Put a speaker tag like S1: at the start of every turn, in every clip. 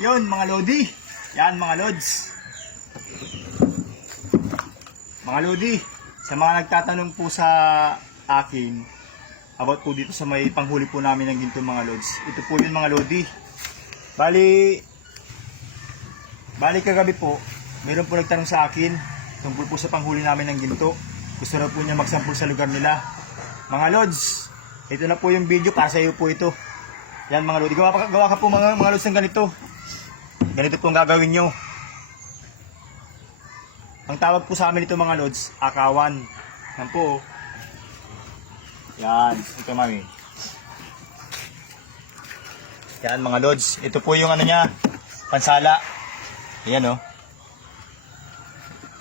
S1: Yun, mga lodi. Yan, mga lods. Mga lodi, sa mga nagtatanong po sa akin about po dito sa may panghuli po namin ng ginto mga lods. Ito po yun mga lodi. Bali, bali kagabi po, meron po nagtanong sa akin tungkol po sa panghuli namin ng ginto. Gusto na po niya magsampul sa lugar nila. Mga lods, ito na po yung video para sa iyo po ito. Yan mga lodi, gawa, gawa ka po mga, mga lods ng ganito. Ganito po ang gagawin nyo. Ang tawag po sa amin ito mga lods, akawan. Yan po. Yan, ito mami. Yan mga lods, ito po yung ano niya, pansala. Yan oh.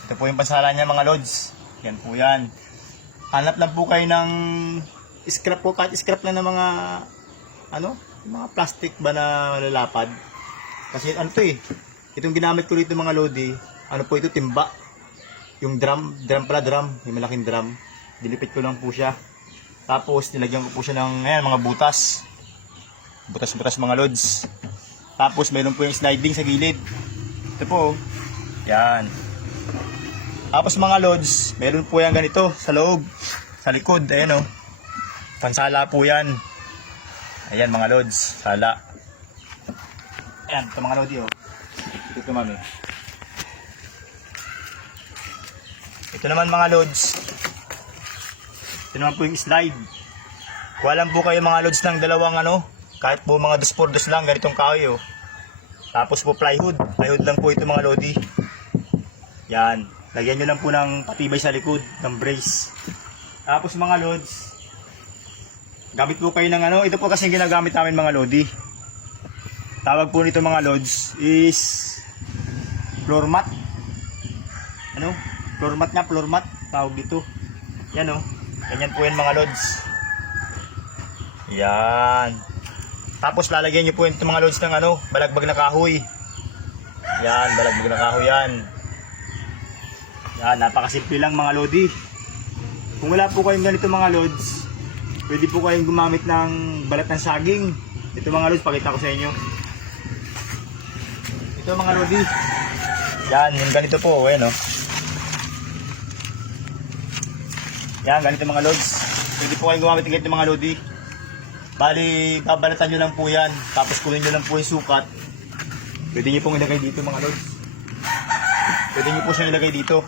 S1: Ito po yung pansala niya mga lods. Yan po yan. Hanap lang po kayo ng scrap po, kahit scrap lang ng mga ano, mga plastic ba na malalapad. Kasi ano to eh, itong ginamit ko rito mga lodi, ano po ito, timba. Yung drum, drum pala drum, yung malaking drum. Dilipit ko lang po siya. Tapos nilagyan ko po siya ng ayan, mga butas. Butas-butas mga lods. Tapos meron po yung sliding sa gilid. Ito po. oh. Yan. Tapos mga lods, meron po yan ganito sa loob. Sa likod, ayan o. Pansala po yan. Ayan mga lods, sala. Ayan, ito mga lodi oh. Ito mami. Ito naman mga lods. Ito naman po yung slide. Kuha lang po kayo mga lods ng dalawang ano, kahit po mga dos por dos lang, ganitong kahoy oh. Tapos po plywood. Plywood lang po ito mga lodi. Yan. Lagyan nyo lang po ng patibay sa likod, ng brace. Tapos mga lods, gamit po kayo ng ano, ito po kasi ginagamit namin mga lodi. Tawag po nito mga lods is floor mat. Ano? Floor mat nga, floor mat. Tawag dito. Yan oh. Ganyan po yan mga lods. Yan. Tapos lalagyan nyo po yung mga loads ng ano, balagbag na kahoy. Yan, balagbag na kahoy yan. Yan, napakasimple lang mga lodi. Kung wala po kayong ganito mga loads, pwede po kayong gumamit ng balat ng saging. Ito mga loads, pakita ko sa inyo. Ito mga lodi. Yan, yung ganito po, ayan oh. Yan, ganito mga loads. Pwede po kayong gumamit ng ganito mga lodi. Bali, babalatan nyo lang po yan. Tapos kunin nyo lang po yung sukat. Pwede nyo pong ilagay dito mga lods. Pwede nyo po siyang ilagay dito.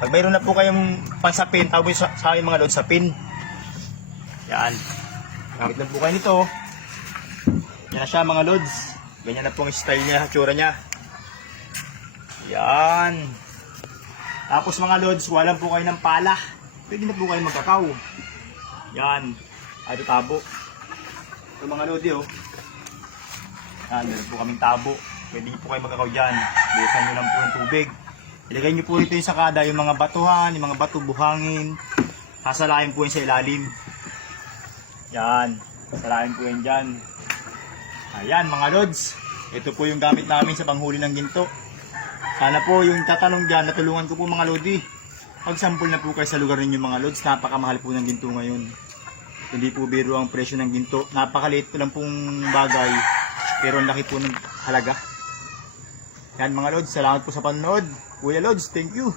S1: Pag mayroon na po kayong pansapin, tawag mo sa, sa mga lods, sapin. Yan. Gamit lang po kayo nito. Yan na siya mga lods. Ganyan na po ang style niya, tsura niya. Yan. Tapos mga lods, walang po kayo ng pala. Pwede na po kayo magkakaw. Yan. Ay, tabo. Ito mga lodi, oh. Yan, meron po kaming tabo. Pwede po kayo magkakaw dyan. Busan nyo lang po ng tubig. Ilagay nyo po rito yung sakada, yung mga batuhan, yung mga bato, buhangin. Sasalain po yun sa ilalim. Yan. Sasalain po yun dyan. Ayan, mga lods. Ito po yung gamit namin sa panghuli ng ginto. Sana po yung tatanong dyan, natulungan ko po mga lodi. Pag-sample na po kayo sa lugar ninyo mga lods, napakamahal po ng ginto ngayon. Hindi po biro ang presyo ng ginto. Napakaliit po lang pong bagay, pero ang laki po ng halaga. Yan mga lods, salamat po sa panonood. Kuya Lods, thank you.